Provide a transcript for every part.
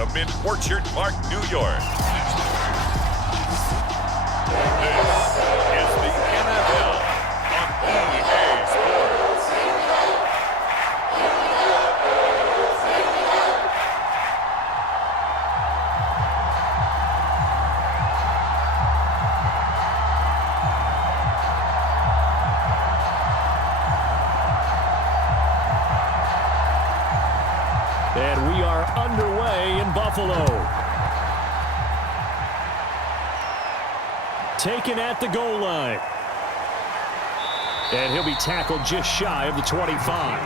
I'm in Orchard Park, New York. This is the NFL on EA Sports. And we are underway in Buffalo. Taken at the goal line. And he'll be tackled just shy of the 25.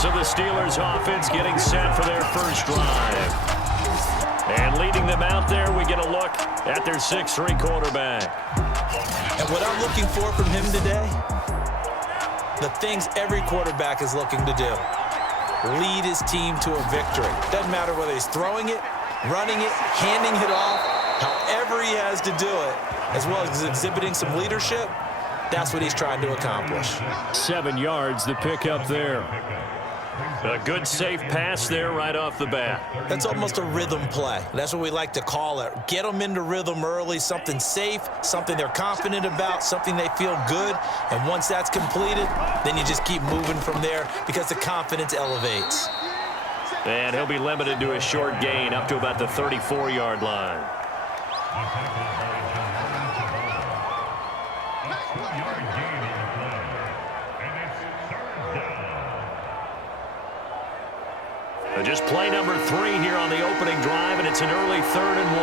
So the Steelers offense getting set for their first drive. And leading them out there, we get a look at their 6'3" quarterback. And what I'm looking for from him today, the things every quarterback is looking to do. Lead his team to a victory. Doesn't matter whether he's throwing it, running it, handing it off, however he has to do it, as well as exhibiting some leadership, that's what he's trying to accomplish. 7 yards, the pickup there. A good safe pass there right off the bat. That's almost a rhythm play. That's what we like to call it. Get them into rhythm early, something safe, something they're confident about, something they feel good. And once that's completed, then you just keep moving from there because the confidence elevates. And he'll be limited to a short gain up to about the 34-yard line. Just play number 3 here on the opening drive, and it's an early 3rd and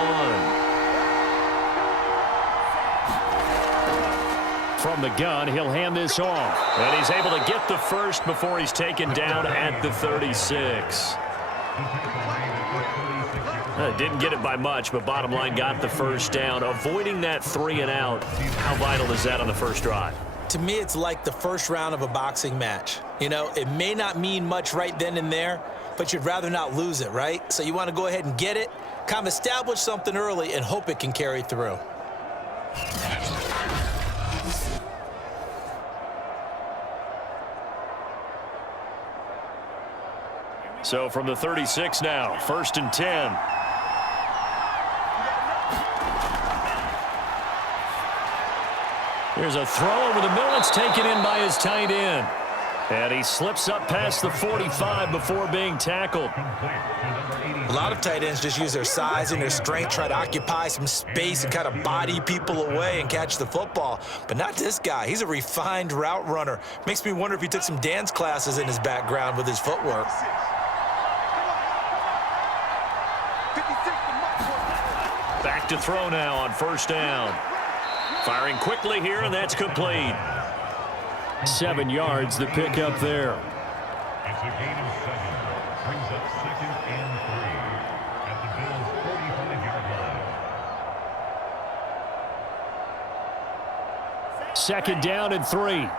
1. From the gun, he'll hand this off. And he's able to get the first before he's taken down at the 36. Didn't get it by much, but bottom line got the first down. Avoiding that 3 and out, how vital is that on the first drive? To me, it's like the first round of a boxing match. You know, it may not mean much right then and there, but you'd rather not lose it, right? So you want to go ahead and get it, kind of establish something early, and hope it can carry through. So from the 36 now, 1st and 10. Here's a throw over the middle. It's taken in by his tight end. And he slips up past the 45 before being tackled. A lot of tight ends just use their size and their strength, try to occupy some space and kind of body people away and catch the football. But not this guy. He's a refined route runner. Makes me wonder if he took some dance classes in his background with his footwork. Back to throw now on 1st down. Firing quickly here, and that's complete. 7 yards, the pickup there. It's a gain of 7. Brings up 2nd and 3 at the Bills' 45-yard line. 2nd down and 3.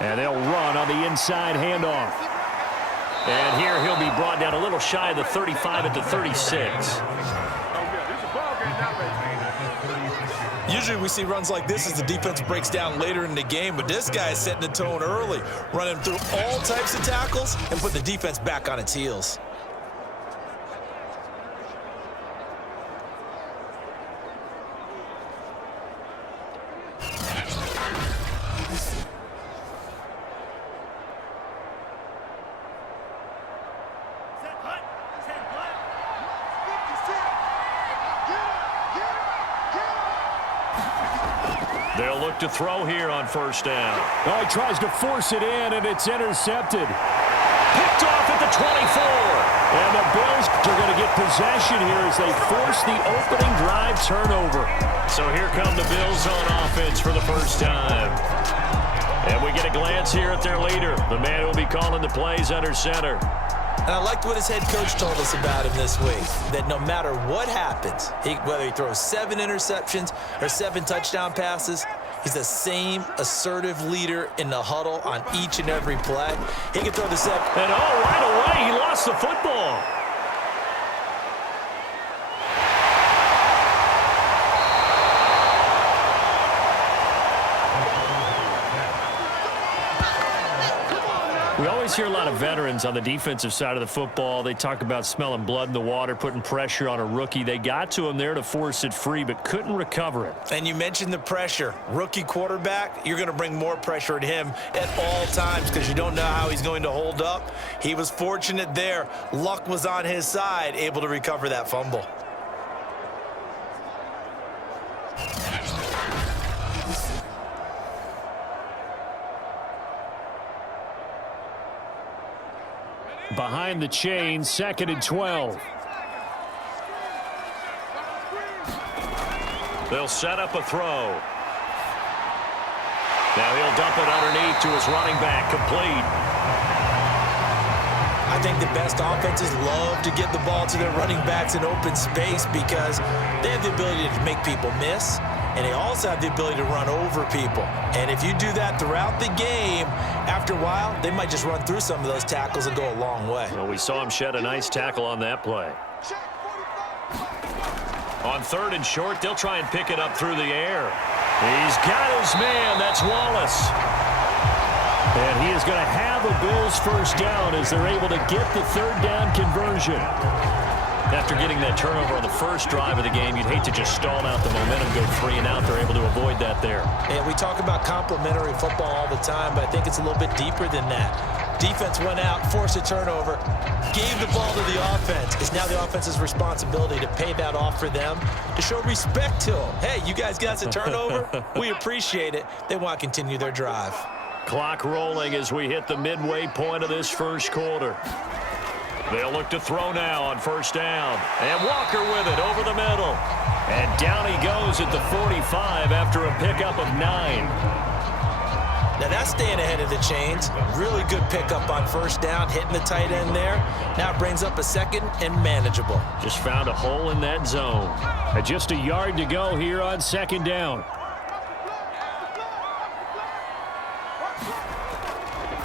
And they'll run on the inside handoff. And here he'll be brought down a little shy of the 35 at the 36. Usually we see runs like this as the defense breaks down later in the game, but this guy is setting the tone early, running through all types of tackles and putting the defense back on its heels. They'll look to throw here on 1st down. Oh, he tries to force it in, and it's intercepted. Picked off at the 24. And the Bills are going to get possession here as they force the opening drive turnover. So here come the Bills on offense for the first time. And we get a glance here at their leader, the man who will be calling the plays under center. And I liked what his head coach told us about him this week, that no matter what happens, whether he throws 7 interceptions or 7 touchdown passes, he's the same assertive leader in the huddle on each and every play. He can throw the 7. And right away, he lost the football. We always hear a lot of veterans on the defensive side of the football. They talk about smelling blood in the water, putting pressure on a rookie. They got to him there to force it free, but couldn't recover it. And you mentioned the pressure. Rookie quarterback, you're going to bring more pressure at him at all times because you don't know how he's going to hold up. He was fortunate there. Luck was on his side, able to recover that fumble. Behind the chain, 2nd and 12. They'll set up a throw. Now he'll dump it underneath to his running back, complete. I think the best offenses love to get the ball to their running backs in open space because they have the ability to make people miss, and they also have the ability to run over people. And if you do that throughout the game, after a while, they might just run through some of those tackles and go a long way. Well, we saw him shed a nice tackle on that play. On 3rd and short, they'll try and pick it up through the air. He's got his man. That's Wallace. And he is going to have a Bills first down as they're able to get the 3rd down conversion. After getting that turnover on the first drive of the game, you'd hate to just stall out the momentum, go 3 and out. They're able to avoid that there. And we talk about complementary football all the time, but I think it's a little bit deeper than that. Defense went out, forced a turnover, gave the ball to the offense. It's now the offense's responsibility to pay that off for them, to show respect to them. Hey, you guys got a turnover? We appreciate it. They want to continue their drive. Clock rolling as we hit the midway point of this first quarter. They'll look to throw now on 1st down. And Walker with it over the middle. And down he goes at the 45 after a pickup of 9. Now that's staying ahead of the chains. Really good pickup on 1st down, hitting the tight end there. Now it brings up a 2nd and manageable. Just found a hole in that zone. Just a yard to go here on 2nd down.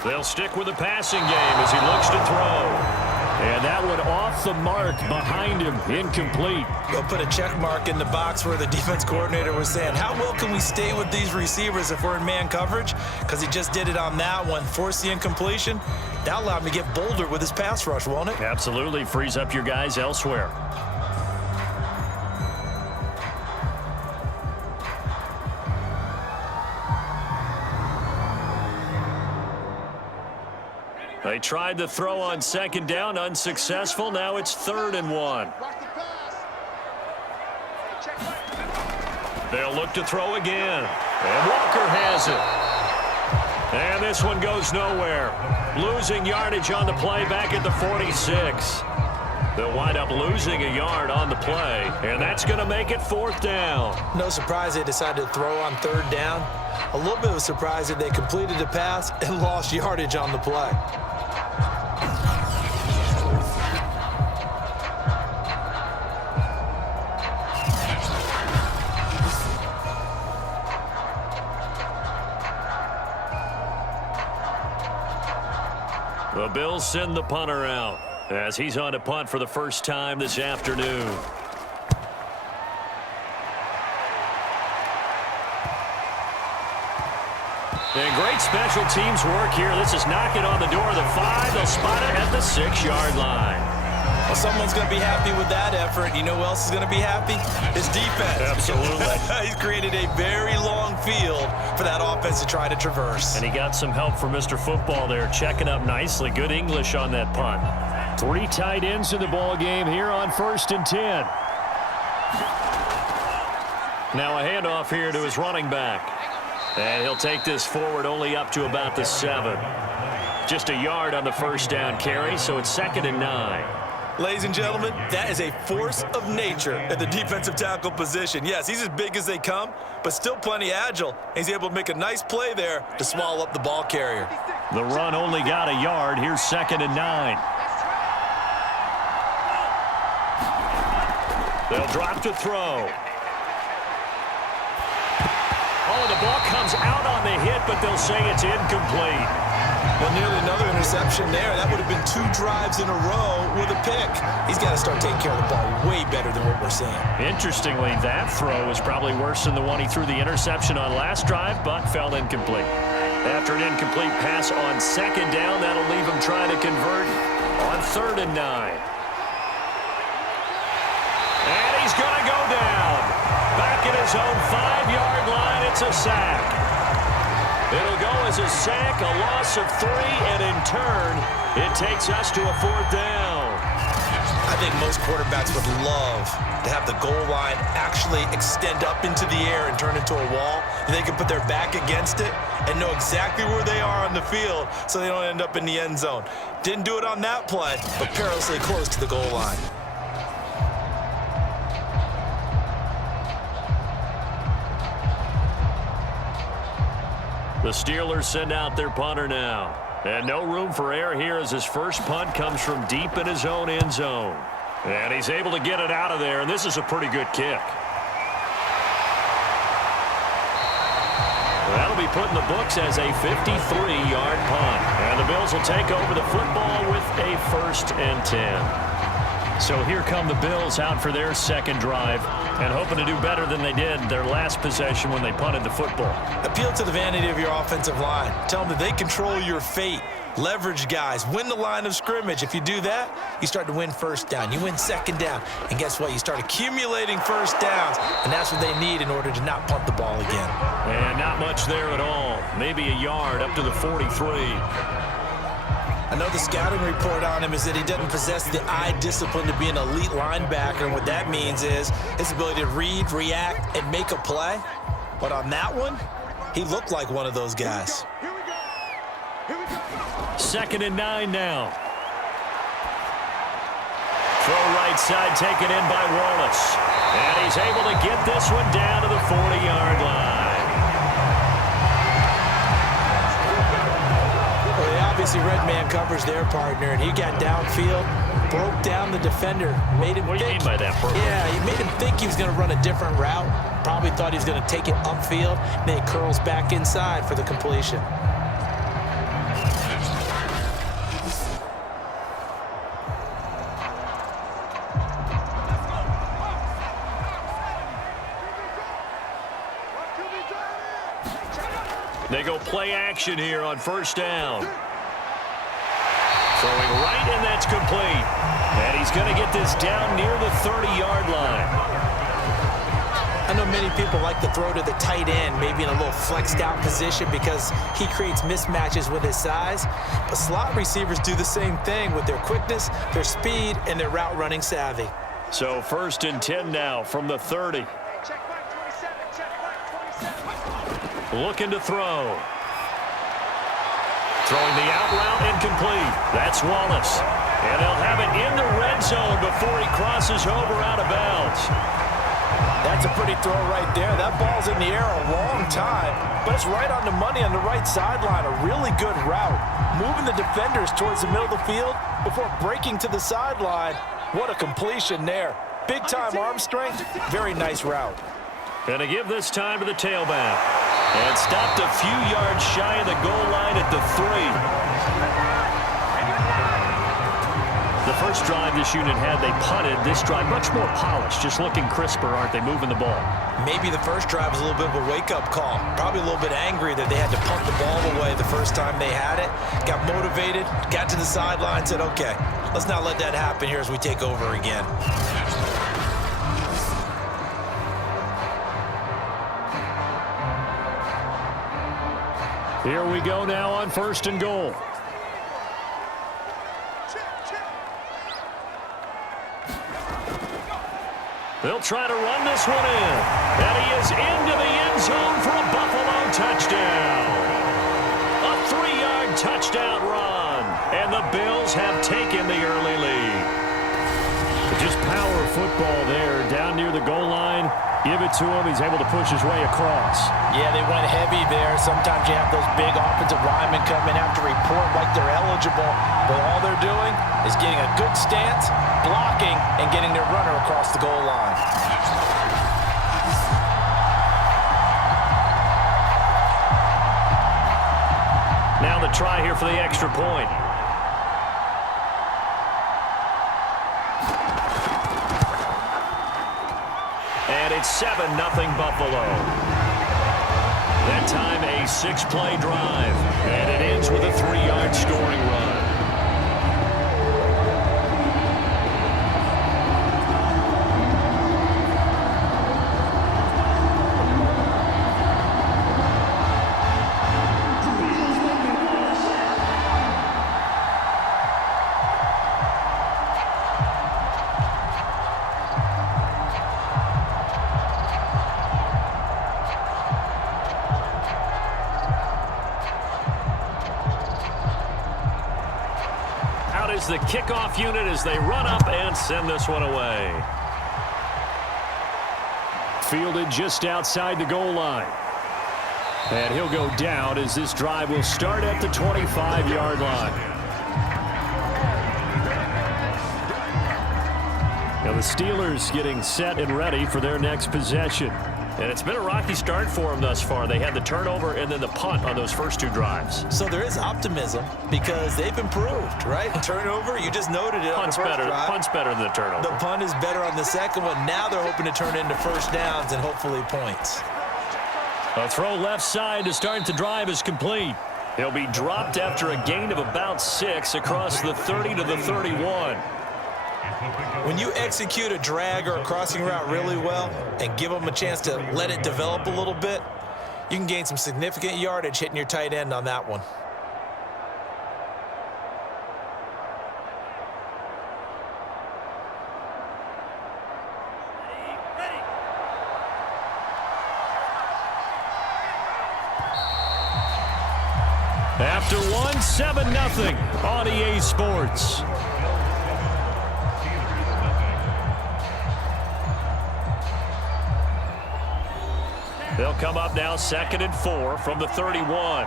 They'll stick with the passing game as he looks to throw. And that one off the mark behind him, incomplete. They'll put a check mark in the box where the defense coordinator was saying, how well can we stay with these receivers if we're in man coverage? Because he just did it on that one, forced the incompletion. That allowed him to get bolder with his pass rush, won't it? Absolutely, frees up your guys elsewhere. They tried to throw on 2nd down, unsuccessful. Now it's 3rd and 1. They'll look to throw again. And Walker has it. And this one goes nowhere. Losing yardage on the play back at the 46. They'll wind up losing a yard on the play. And that's going to make it 4th down. No surprise they decided to throw on 3rd down. A little bit of a surprise that they completed the pass and lost yardage on the play. The Bills send the punter out as he's on to punt for the first time this afternoon. And great special teams work here. This is knocking on the door of the 5. They'll spot it at the 6-yard line. Well, someone's going to be happy with that effort. You know who else is going to be happy? His defense. Absolutely. He's created a very long field for that offense to try to traverse. And he got some help from Mr. Football there, checking up nicely. Good English on that punt. 3 tight ends in the ball game here on 1st and 10. Now a handoff here to his running back. And he'll take this forward only up to about the 7. Just a yard on the 1st down carry, so it's 2nd and 9. Ladies and gentlemen, that is a force of nature at the defensive tackle position. Yes, he's as big as they come, but still plenty agile. He's able to make a nice play there to swallow up the ball carrier. The run only got a yard. Here's 2nd and 9. They'll drop to throw. Oh, the ball comes out on the hit, but they'll say it's incomplete. Well, nearly another interception there. That would have been 2 drives in a row with a pick. He's got to start taking care of the ball way better than what we're seeing. Interestingly, that throw was probably worse than the one he threw the interception on last drive, but fell incomplete. After an incomplete pass on second down, that'll leave him trying to convert on 3rd and 9. And he's going to go down. Back at his own 5-yard line, it's a sack. It'll go as a sack, a loss of 3, and in turn, it takes us to a 4th down. I think most quarterbacks would love to have the goal line actually extend up into the air and turn into a wall. And they can put their back against it and know exactly where they are on the field so they don't end up in the end zone. Didn't do it on that play, but perilously close to the goal line. The Steelers send out their punter now. And no room for error here as his first punt comes from deep in his own end zone. And he's able to get it out of there, and this is a pretty good kick. That'll be put in the books as a 53-yard punt. And the Bills will take over the football with a 1st and 10. So here come the Bills out for their second drive and hoping to do better than they did their last possession when they punted the football. Appeal to the vanity of your offensive line. Tell them that they control your fate. Leverage guys. Win the line of scrimmage. If you do that, you start to win 1st down. You win 2nd down. And guess what? You start accumulating 1st downs. And that's what they need in order to not punt the ball again. And not much there at all. Maybe a yard up to the 43. I know the scouting report on him is that he doesn't possess the eye discipline to be an elite linebacker. And what that means is his ability to read, react, and make a play. But on that one, he looked like one of those guys. 2nd and 9 now. Throw right side taken in by Wallace. And he's able to get this one down to the 40-yard line. Well, they obviously red man covers their partner, and he got downfield, broke down the defender, made him What do you think. mean by that, Purple? Yeah, he made him think he was going to run a different route. Probably thought he was going to take it upfield. Then he curls back inside for the completion. They go play action here on 1st down. Throwing right, and that's complete. And he's going to get this down near the 30-yard line. I know many people like to throw to the tight end, maybe in a little flexed out position because he creates mismatches with his size. But slot receivers do the same thing with their quickness, their speed, and their route running savvy. So 1st and 10 now from the 30. Looking to throw. Throwing the out route incomplete. That's Wallace. And they'll have it in the red zone before he crosses over out of bounds. That's a pretty throw right there. That ball's in the air a long time, but it's right on the money on the right sideline. A really good route. Moving the defenders towards the middle of the field before breaking to the sideline. What a completion there. Big-time arm strength. Very nice route. And to give this time to the tailback. And stopped a few yards shy of the goal line at the 3. The first drive this unit had, they punted. This drive, much more polished, just looking crisper, aren't they, moving the ball? Maybe the first drive was a little bit of a wake-up call. Probably a little bit angry that they had to punt the ball away the first time they had it. Got motivated, got to the sideline, said, okay, let's not let that happen here as we take over again. Here we go now on 1st and goal. They'll try to run this one in. And he is into the end zone for a Buffalo touchdown. A 3-yard touchdown run. And the Bills have taken the early lead. Just power football there down near the goal line. Give it to him. He's able to push his way across. Yeah, they went heavy there. Sometimes you have those big offensive linemen come in, have to report like they're eligible. But all they're doing is getting a good stance, blocking, and getting their runner across the goal line. Now the try here for the extra point. And it's 7-0 Buffalo. That time a 6-play drive, and it ends with a 3-yard scoring run. Is the kickoff unit as they run up and send this one away. Fielded just outside the goal line. And he'll go down as this drive will start at the 25-yard line. Now the Steelers getting set and ready for their next possession. And it's been a rocky start for them thus far. They had the turnover and then the punt on those first 2 drives. So there is optimism because they've improved, right? Turnover, you just noted it. Punt's better. Punt's better than the turnover. The punt is better on the second one. Now they're hoping to turn into first downs and hopefully points. A throw left side to start the drive is complete. He'll be dropped after a gain of about 6 across the 30 to the 31. When you execute a drag or a crossing route really well and give them a chance to let it develop a little bit, you can gain some significant yardage hitting your tight end on that one. After one, 7-0 on EA Sports. They'll come up now 2nd and 4 from the 31.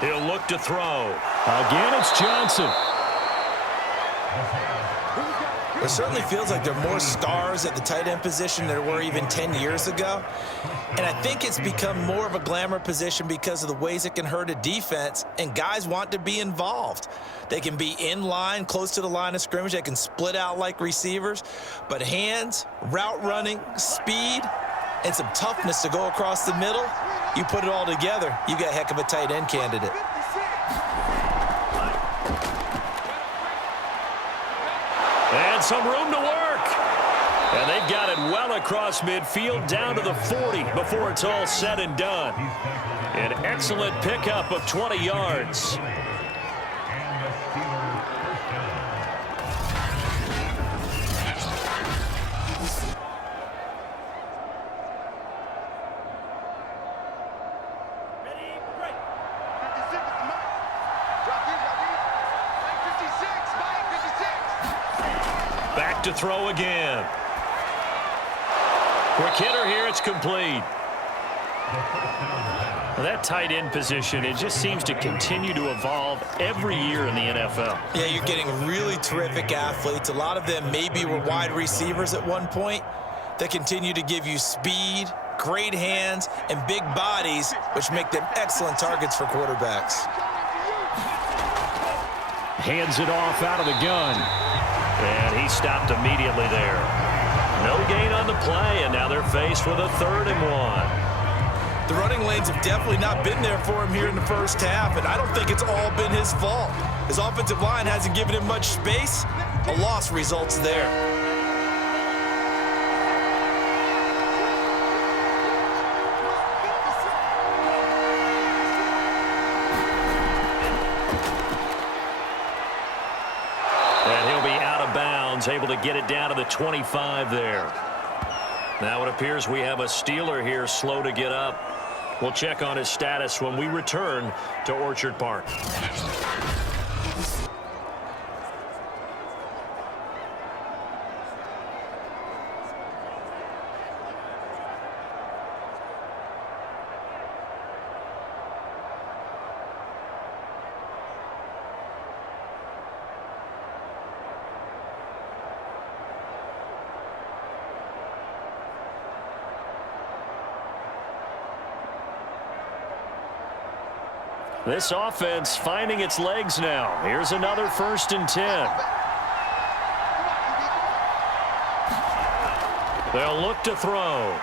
He'll look to throw. Again, it's Johnson. It certainly feels like there are more stars at the tight end position than there were even 10 years ago. And I think it's become more of a glamour position because of the ways it can hurt a defense, and guys want to be involved. They can be in line, close to the line of scrimmage. They can split out like receivers. But hands, route running, speed, and some toughness to go across the middle, you put it all together, you got a heck of a tight end candidate. And some room to work. And they've got it well across midfield down to the 40 before it's all said and done. An excellent pickup of 20 yards. Back to throw again. Quick hitter here, it's complete. That tight end position, it just seems to continue to evolve every year in the NFL. Yeah, you're getting really terrific athletes. A lot of them maybe were wide receivers at one point that continue to give you speed, great hands, and big bodies, which make them excellent targets for quarterbacks. Hands it off out of the gun. And he stopped immediately there. No gain on the play, and now they're faced with a 3rd and 1. The running lanes have definitely not been there for him here in the first half, and I don't think it's all been his fault. His offensive line hasn't given him much space. A loss results there. And he'll be out of bounds, able to get it down to the 25 there. Now it appears we have a Steeler here slow to get up. We'll check on his status when we return to Orchard Park. This offense finding its legs now. Here's another 1st and 10. They'll look to throw.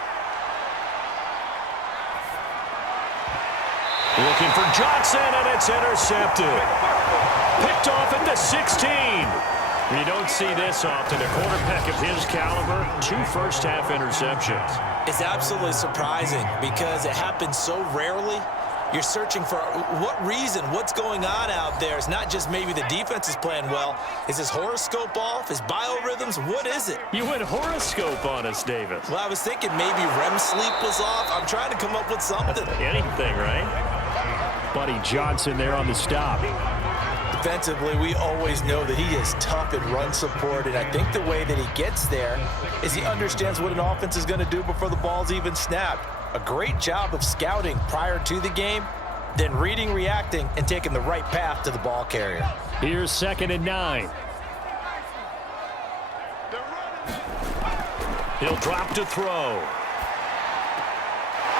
Looking for Johnson, and it's intercepted. Picked off at the 16. You don't see this often. A quarterback of his caliber, 2 first-half interceptions. It's absolutely surprising because it happens so rarely. You're searching for what reason, what's going on out there. It's not just maybe the defense is playing well. Is his horoscope off? His biorhythms? What is it? You went horoscope on us, Davis. Well, I was thinking maybe REM sleep was off. I'm trying to come up with something. Anything, right? Buddy Johnson there on the stop. Defensively, we always know that he is tough in run support, and I think the way that he gets there is he understands what an offense is going to do before the ball's even snapped. A great job of scouting prior to the game, then reading, reacting, and taking the right path to the ball carrier. Here's 2nd and 9. He'll drop to throw.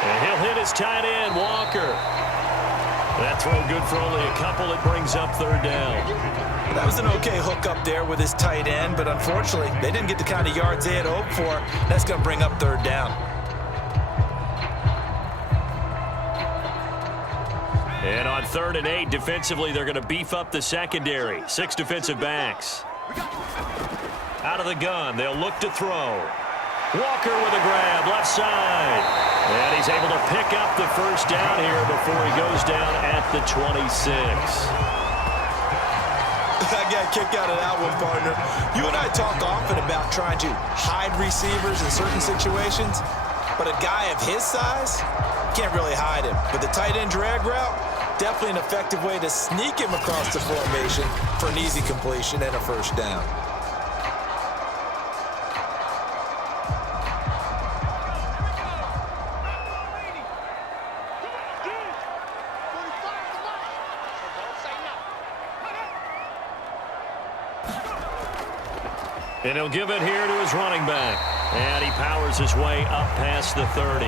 And he'll hit his tight end, Walker. That throw good for only a couple. It brings up 3rd down. That was an okay hook up there with his tight end, but unfortunately, they didn't get the kind of yards they had hoped for. That's going to bring up 3rd down. And on 3rd and 8, defensively, they're going to beef up the secondary. 6 defensive backs. Out of the gun, they'll look to throw. Walker with a grab, left side. And he's able to pick up the 1st down here before he goes down at the 26. I got a kick out of that one, partner. You and I talk often about trying to hide receivers in certain situations, but a guy of his size can't really hide him. But the tight end drag route, definitely an effective way to sneak him across the formation for an easy completion and a 1st down. And he'll give it here to his running back. And he powers his way up past the 30.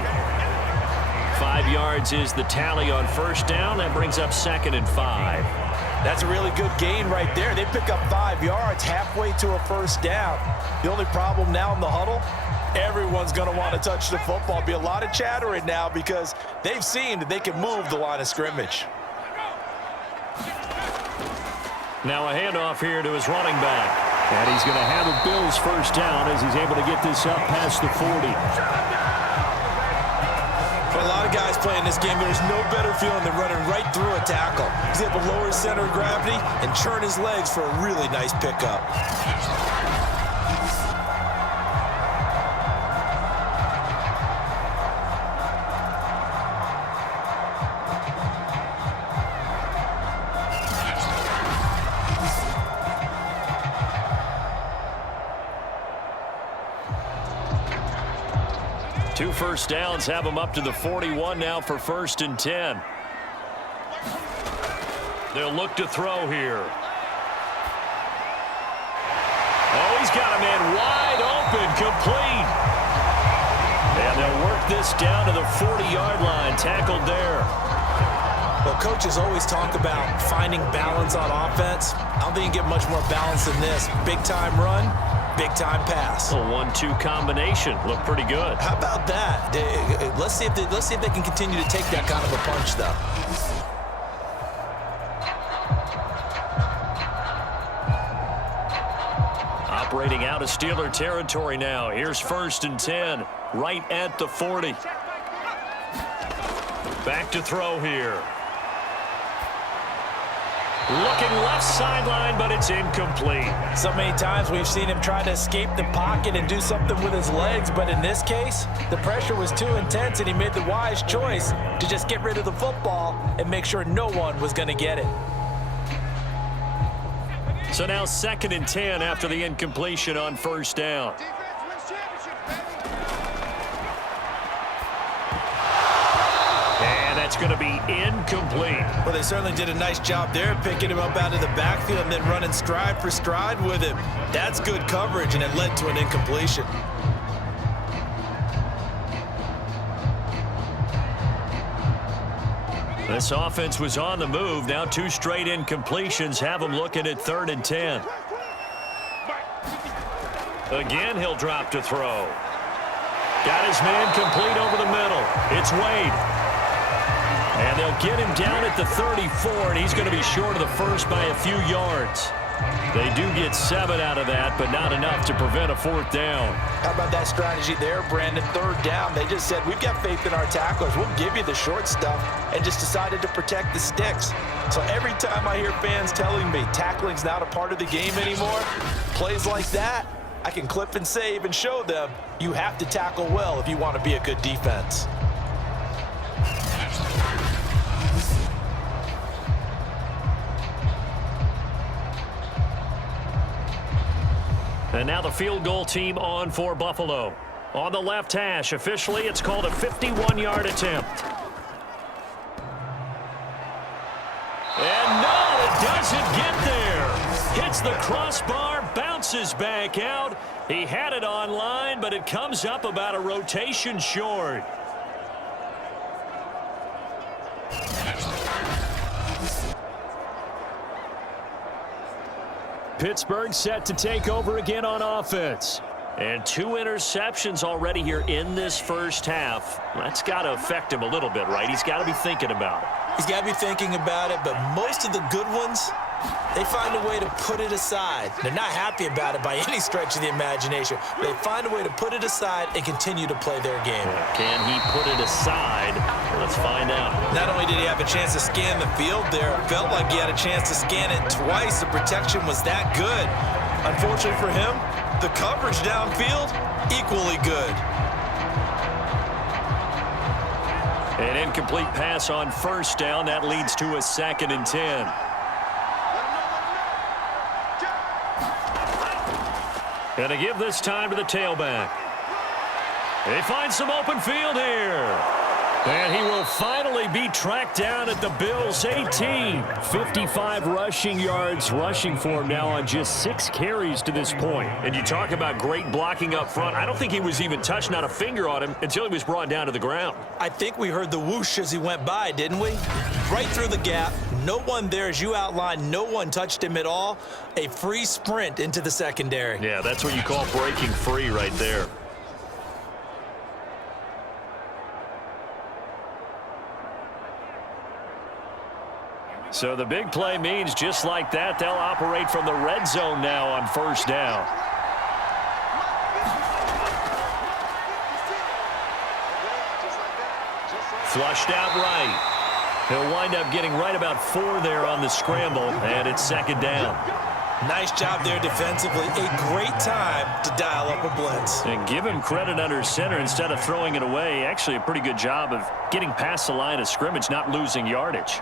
5 yards is the tally on 1st down. That brings up 2nd and 5. That's a really good gain right there. They pick up 5 yards halfway to a 1st down. The only problem now in the huddle, everyone's going to want to touch the football. Be a lot of chattering now because they've seen that they can move the line of scrimmage. Now a handoff here to his running back. And he's going to have the Bills' 1st down as he's able to get this up past the 40. For a lot of guys playing this game, there's no better feeling than running right through a tackle. He's able to lower his center of gravity and churn his legs for a really nice pickup. Two 1st downs have him up to the 41 now for 1st and 10. They'll look to throw here. Oh, he's got a man wide open, complete. And they'll work this down to the 40-yard line, tackled there. Well, coaches always talk about finding balance on offense. I don't think you get much more balance than this. Big-time run, big-time pass. A 1-2 combination. Looked pretty good. How about that? Let's see if they can continue to take that kind of a punch, though. Operating out of Steeler territory now. Here's 1st and 10, right at the 40. Back to throw here. Looking left sideline, but it's incomplete. So many times we've seen him try to escape the pocket and do something with his legs, but in this case, the pressure was too intense and he made the wise choice to just get rid of the football and make sure no one was going to get it. So now 2nd and 10 after the incompletion on 1st down. And that's going to be incomplete. Well, they certainly did a nice job there, picking him up out of the backfield and then running stride for stride with him. That's good coverage, and it led to an incompletion. This offense was on the move. Now 2 straight incompletions have them looking at 3rd and 10. Again, he'll drop to throw. Got his man complete over the middle. It's Wade. And they'll get him down at the 34, and he's going to be short of the first by a few yards. They do get 7 out of that, but not enough to prevent a 4th down. How about that strategy there, Brandon? 3rd down. They just said, we've got faith in our tacklers. We'll give you the short stuff, and just decided to protect the sticks. So every time I hear fans telling me tackling's not a part of the game anymore, plays like that, I can clip and save and show them you have to tackle well if you want to be a good defense. And now the field goal team on for Buffalo. On the left hash, officially it's called a 51-yard attempt. And no, it doesn't get there. Hits the crossbar, bounces back out. He had it on line, but it comes up about a rotation short. Pittsburgh set to take over again on offense. And 2 interceptions already here in this first half. That's got to affect him a little bit, right? He's got to be thinking about it. He's got to be thinking about it, but most of the good ones, they find a way to put it aside. They're not happy about it by any stretch of the imagination. They find a way to put it aside and continue to play their game. Can he put it aside? Let's find out. Not only did he have a chance to scan the field there, it felt like he had a chance to scan it twice. The protection was that good. Unfortunately for him, the coverage downfield, equally good. An incomplete pass on 1st down. That leads to a 2nd and 10. And to give this time to the tailback. They find some open field here. And he will finally be tracked down at the Bills' 18. 55 rushing yards rushing for him now on just 6 carries to this point. And you talk about great blocking up front. I don't think he was even touched, not a finger on him, until he was brought down to the ground. I think we heard the whoosh as he went by, didn't we? Right through the gap. No one there, as you outlined. No one touched him at all. A free sprint into the secondary. Yeah, that's what you call breaking free right there. So the big play means just like that, they'll operate from the red zone now on 1st down. Flushed out right. He'll wind up getting right about 4 there on the scramble, and it's 2nd down. Nice job there defensively. A great time to dial up a blitz. And give him credit under center instead of throwing it away. Actually a pretty good job of getting past the line of scrimmage, not losing yardage.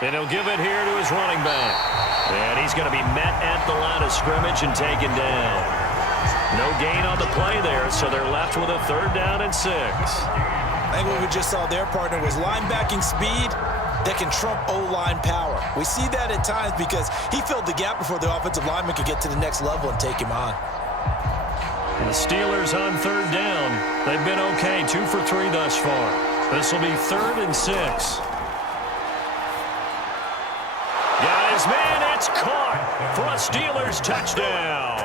And he'll give it here to his running back. And he's going to be met at the line of scrimmage and taken down. No gain on the play there, so they're left with a 3rd down and 6. I think what we just saw there, partner, was linebacking speed that can trump O-line power. We see that at times because he filled the gap before the offensive lineman could get to the next level and take him on. And the Steelers on 3rd down. They've been okay, 2 for 3 thus far. This will be 3rd and 6. Guys, man, it's caught for a Steelers touchdown.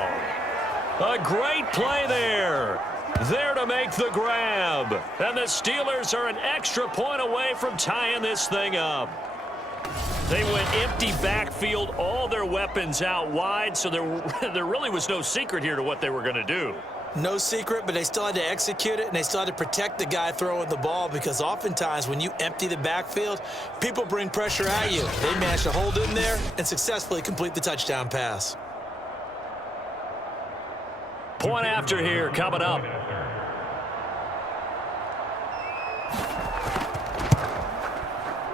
A great play there. There to make the grab. And the Steelers are an extra point away from tying this thing up. They went empty backfield, all their weapons out wide, so there really was no secret here to what they were going to do. No secret, but they still had to execute it, and they still had to protect the guy throwing the ball because oftentimes when you empty the backfield, people bring pressure at you. They managed to hold in there and successfully complete the touchdown pass. Point after here coming up.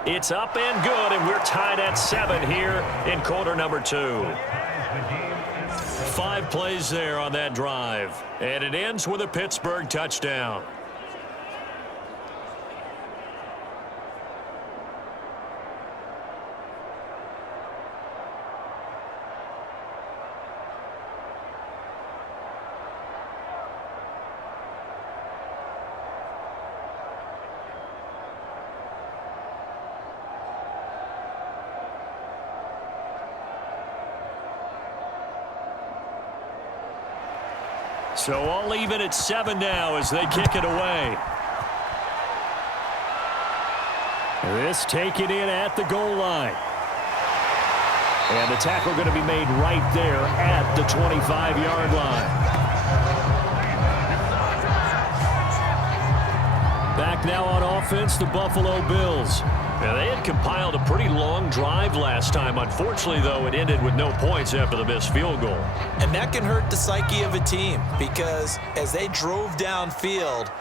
It's up and good, and we're tied at 7 here in quarter number 2. 5 plays there on that drive, and it ends with a Pittsburgh touchdown. So all even at 7 now as they kick it away. This taken in at the goal line. And the tackle going to be made right there at the 25-yard line. Back now on offense, the Buffalo Bills. Now, they had compiled a pretty long drive last time. Unfortunately, though, it ended with no points after the missed field goal. And that can hurt the psyche of a team because as they drove downfield,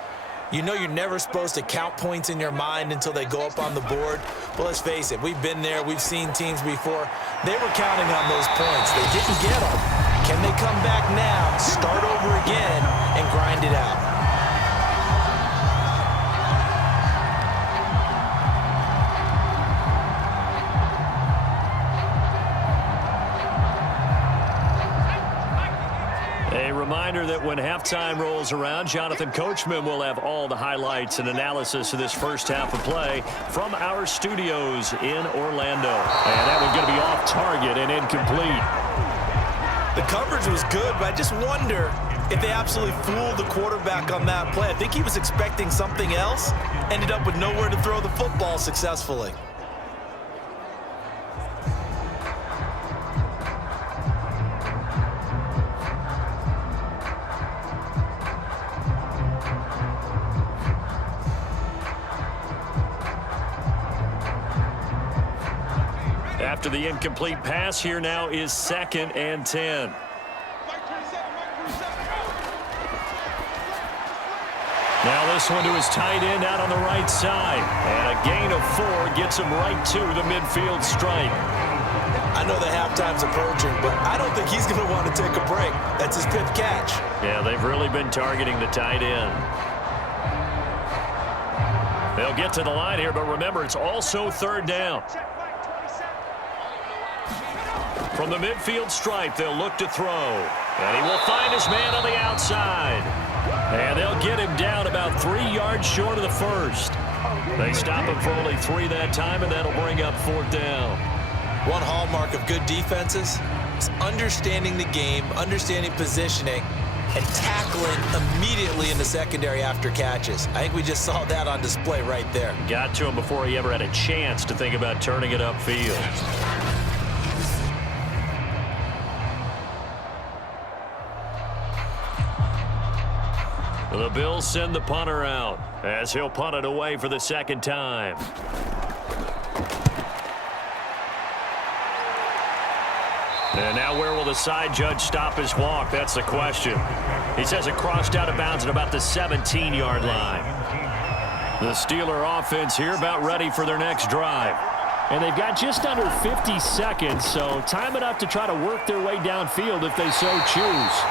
you know you're never supposed to count points in your mind until they go up on the board. Well, let's face it, we've been there. We've seen teams before. They were counting on those points. They didn't get them. Can they come back now, start over again, and grind it out? A reminder that when halftime rolls around, Jonathan Coachman will have all the highlights and analysis of this first half of play from our studios in Orlando. And that one's going to be off target and incomplete. The coverage was good, but I just wonder if they absolutely fooled the quarterback on that play. I think he was expecting something else, ended up with nowhere to throw the football successfully. After the incomplete pass, here now is 2nd and 10. Now this one to his tight end out on the right side. And a gain of 4 gets him right to the midfield stripe. I know the halftime's approaching, but I don't think he's going to want to take a break. That's his 5th catch. Yeah, they've really been targeting the tight end. They'll get to the line here, but remember, it's also 3rd down. From the midfield stripe, they'll look to throw. And he will find his man on the outside. And they'll get him down about 3 yards short of the first. They stop him for only 3 that time, and that'll bring up 4th down. One hallmark of good defenses is understanding the game, understanding positioning, and tackling immediately in the secondary after catches. I think we just saw that on display right there. Got to him before he ever had a chance to think about turning it upfield. The Bills send the punter out as he'll punt it away for the 2nd time. And now where will the side judge stop his walk? That's the question. He says it crossed out of bounds at about the 17-yard line. The Steeler offense here about ready for their next drive. And they've got just under 50 seconds, so time enough to try to work their way downfield if they so choose.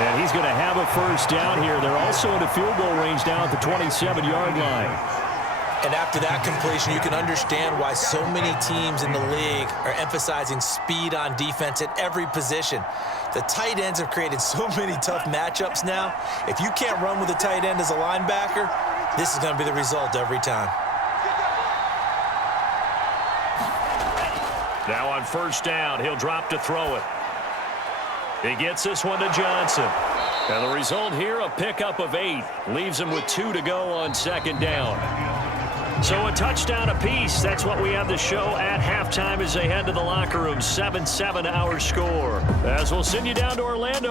And he's going to have a 1st down here. They're also in a field goal range now at the 27-yard line. And after that completion, you can understand why so many teams in the league are emphasizing speed on defense at every position. The tight ends have created so many tough matchups now. If you can't run with a tight end as a linebacker, this is going to be the result every time. Now on 1st down, he'll drop to throw it. He gets this one to Johnson. And the result here, a pickup of 8. Leaves him with 2 to go on 2nd down. So a touchdown apiece. That's what we have the show at halftime as they head to the locker room. 7-7 our score. As we'll send you down to Orlando.